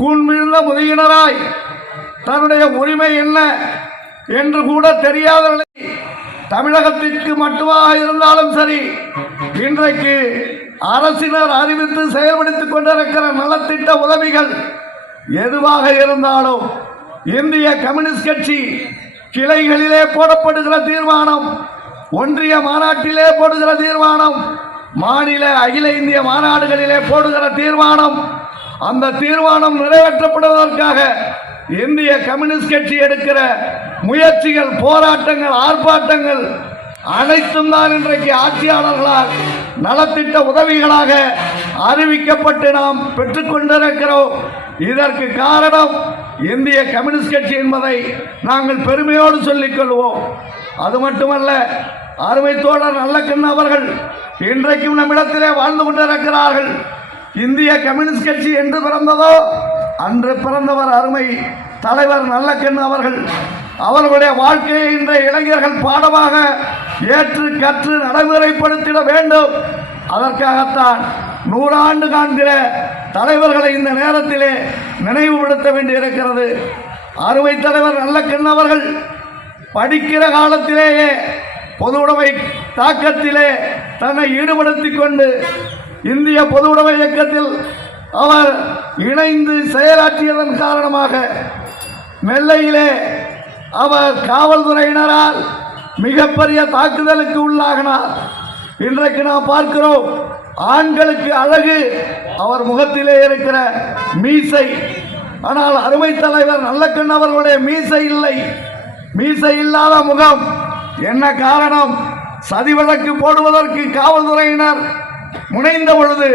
கூன் விழுந்த முதியினராய் தன்னுடைய உரிமை என்ன என்று கூட தெரியாதவர்களை தமிழகத்திற்கு மட்டுமாக இருந்தாலும் சரி, இன்றைக்கு அரசினர் அறிவித்து செயல்படுத்திக் கொண்டிருக்கிற நலத்திட்ட உதவிகள் எதுவாக இருந்தாலும் இந்திய கம்யூனிஸ்ட் கட்சி கிளைகளிலே போடப்படுகிற தீர்மானம், ஒன்றிய மாநாட்டிலே போடுகிற தீர்மானம், மாநில அகில இந்திய மாநாடுகளிலே போடுகிற தீர்மானம், அந்த தீர்மானம் நிறைவேற்றப்படுவதற்காக இந்திய கம்யூனிஸ்ட் கட்சி எடுக்கிற முயற்சிகள், போராட்டங்கள், ஆர்ப்பாட்டங்கள் அனைத்தும் தான் இன்றைக்கு ஆட்சியாளர்களால் நலத்திட்ட உதவிகளாக அறிவிக்கப்பட்டு நாம் பெற்றுக்கொண்டிருக்கிறோம். இதற்கு காரணம் இந்திய கம்யூனிஸ்ட் கட்சி என்பதை நாங்கள் பெருமையோடு சொல்லிக் கொள்வோம். அது மட்டுமல்ல, அருமை தோழர் நல்லக்கண்ணு அவர்கள் இன்றைக்கும் நம்மிடத்திலே வாழ்ந்து கொண்டிருக்கிறார்கள். இந்திய கம்யூனிஸ்ட் கட்சி என்று பிறந்ததோ அன்று பிறந்தவர் அருமை தலைவர் நல்லக்கண்ணு அவர்கள். அவர்களுடைய வாழ்க்கையை இன்றைய இளைஞர்கள் பாடமாக ஏற்று கற்று நடைமுறைப்படுத்திட வேண்டும். அதற்காகத்தான் 100 ஆண்டு காண்கிற தலைவர்களை இந்த நேரத்திலே நினைவுபடுத்த வேண்டியிருக்கிறது. அருமை தலைவர் நல்லக்கண்ணு அவர்கள் படிக்கிற காலத்திலேயே பொது உடைமை தாக்கத்திலே தன்னை ஈடுபடுத்திக் கொண்டு இந்திய பொது உடைமை இயக்கத்தில் அவர் இணைந்து செயலாற்றியதன் காரணமாக நெல்லையிலே அவர் காவல்துறையினரால் மிகப்பெரிய தாக்குதலுக்கு உள்ளாகினார். இன்றைக்கு நாம் பார்க்கிறோம், ஆண்களுக்கு அழகு அவர் முகத்திலே இருக்கிற மீசை. ஆனால் அருமை தலைவர் நல்லக்கண்ணு அவர்களுடைய மீசை இல்லை. மீசை இல்லாத முகம். என்ன காரணம்? சதி வழக்கு போடுவதற்கு காவல்துறையினர் முனைந்த பொழுது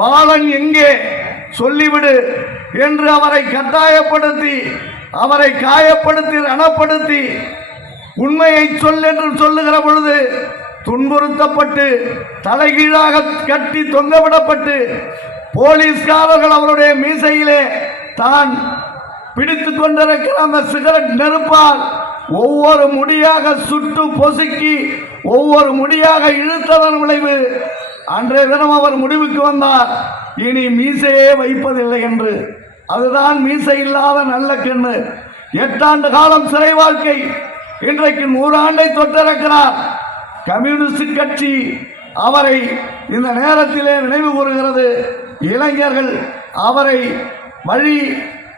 பாலன் எங்கே சொல்லிவிடு என்று அவரை கட்டாயப்படுத்தி, அவரை காயப்படுத்தி, ரணப்படுத்தி, உண்மையை சொல் என்று சொல்லுகிற பொழுது துன்புறுத்தப்பட்டு தலைகீழாக கட்டி தொங்கவிடப்பட்டு போலீஸ்காரர்கள் அவருடைய மீசையிலே தான் பிடித்துக் கொண்டிருக்கிற அந்த சிகரெட் நெருப்பால் ஒவ்வொரு முடியாக சுட்டு பொசுக்கி ஒவ்வொரு முடியாக இழுத்ததன் விளைவு அன்றைய தினம் அவர் முடிவுக்கு வந்தார், இனி மீசையே வைப்பதில்லை என்று. அதுதான் மீசை இல்லாத நல்லக்கண்ணு. 8 ஆண்டு காலம் சிறை வாழ்க்கை, இன்றைக்கு 100 ஆண்டை தொட்டிருக்கிறார். கம்யூனிஸ்ட் கட்சி அவரை இந்த நேரத்திலே நினைவு கூறுகிறது. இளைஞர்கள் அவரை வழி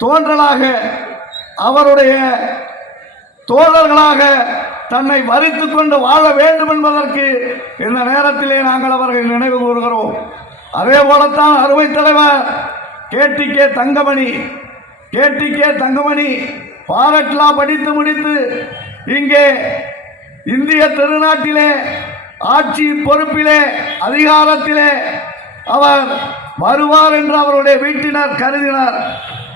தோன்றலாக, அவருடைய தோழர்களாக தன்னை வரித்து கொண்டு வாழ வேண்டும் என்பதற்கு இந்த நேரத்திலே நாங்கள் அவர்களை நினைவு கூறுகிறோம். அதே போலத்தான் அருமை தலைவர் கேடிகே தங்கமணி பாரட்லா படித்து முடித்து இங்கே இந்திய திருநாட்டிலே ஆட்சி பொறுப்பிலே அதிகாரத்திலே அவர் வருவார் என்று அவருடைய வீட்டினர் கருதினார்.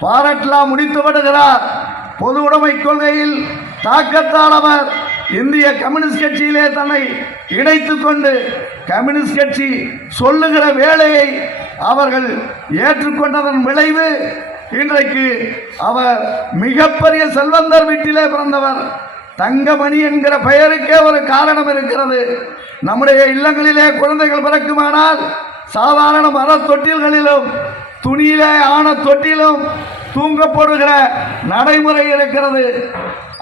பாரட்லா முடித்து விடுகிறார். பொது உடைமை கொள்கையில் தாக்கத்தால் அவர் இந்திய கம்யூனிஸ்ட் கட்சியிலே தன்னை இணைத்துக் கொண்டு கம்யூனிஸ்ட் கட்சி சொல்லுகிற வேலையை அவர்கள் ஏற்றுக்கொண்டதன் விளைவு இன்றைக்கு அவர் மிகப்பெரிய செல்வந்தர் வீட்டிலே பிறந்தவர். தங்கமணி என்கிற பெயருக்கே ஒரு காரணம் இருக்கிறது. நம்முடைய இல்லங்களிலே குழந்தைகள் பிறக்குமானால் சாதாரண மர தொட்டில்களிலும் துணியிலே ஆன தொட்டிலும் தூங்க போடுகிற நடைமுறை இருக்கிறது.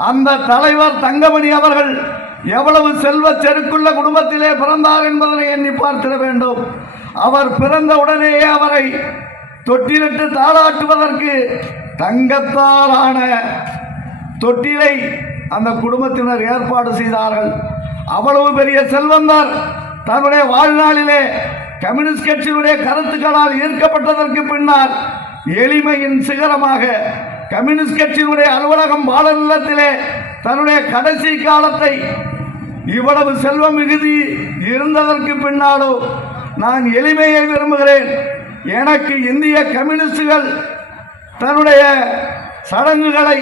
அந்த தலைவர் தங்கமணி அவர்கள் எவ்வளவு செல்வ செருக்குள்ள குடும்பத்திலே பிறந்தார் என்பதனை எண்ணி பார்த்திட வேண்டும். அவர் பிறந்த உடனேயே அவரை தொட்டிலிட்டு தாளாட்டுவதற்கு தங்கத்தாலான தொட்டிலை அந்த குடும்பத்தினர் ஏற்பாடு செய்தார்கள். அவ்வளவு பெரிய செல்வந்தர் தன்னுடைய வாழ்நாளிலே கம்யூனிஸ்ட் கட்சியினுடைய கருத்துக்களால் ஈர்க்கப்பட்டதற்கு பின்னால் எளிமையின் சிகரமாக கம்யூனிஸ்ட் கட்சியினுடைய அலுவலகம் பாலர் இல்லத்திலே தன்னுடைய கடைசி காலத்தை இவ்வளவு செல்வம் மிகுதி இருந்ததற்கு பின்னாலோ நான் எளிமையை விரும்புகிறேன். எனக்கு இந்திய கம்யூனிஸ்டுகள் தன்னுடைய சடங்குகளை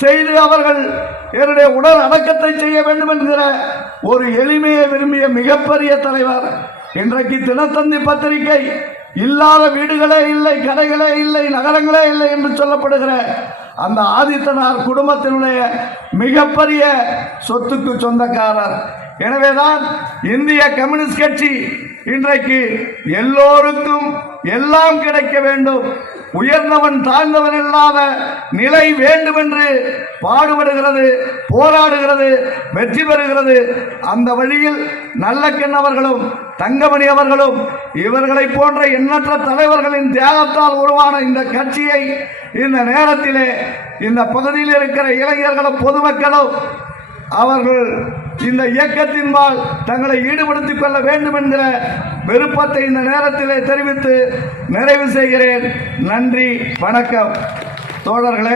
செய்து அவர்கள் என்னுடைய உடல் அடக்கத்தை செய்ய வேண்டும் என்கிற ஒரு எளிமையை விரும்பிய மிகப்பெரிய தலைவர். இன்றைக்கு தினத்தந்தி பத்திரிகை இல்லாத வீடுகளே இல்லை, கடைகளே இல்லை, நகரங்களே இல்லை என்று சொல்லப்படுகிற அந்த ஆதித்தனார் குடும்பத்தினுடைய மிகப்பெரிய சொத்துக்கு சொந்தக்காரர். எனவேதான் இந்திய கம்யூனிஸ்ட் கட்சி இன்றைக்கு எல்லோருக்கும் எல்லாம் கிடைக்க வேண்டும், உயர்ந்தவன் தாழ்ந்தவன் இல்லாத நிலை வேண்டும் என்று பாடுபடுகிறது, போராடுகிறது, வெற்றி பெறுகிறது. அந்த வழியில் நல்லக்கண் அவர்களும் தங்கமணி அவர்களும் இவர்களை போன்ற எண்ணற்ற தலைவர்களின் தியாகத்தால் உருவான இந்த கட்சியை இந்த நேரத்திலே இந்த பகுதியில் இருக்கிற இளைஞர்களும் பொதுமக்களும் அவர்கள் இந்த இயக்கத்தின்பால் தங்களை ஈடுபடுத்திக் கொள்ள வேண்டும் என்கிற விருப்பத்தை இந்த நேரத்திலே தெரிவித்து நிறைவு செய்கிறேன். நன்றி, வணக்கம் தோழர்களே.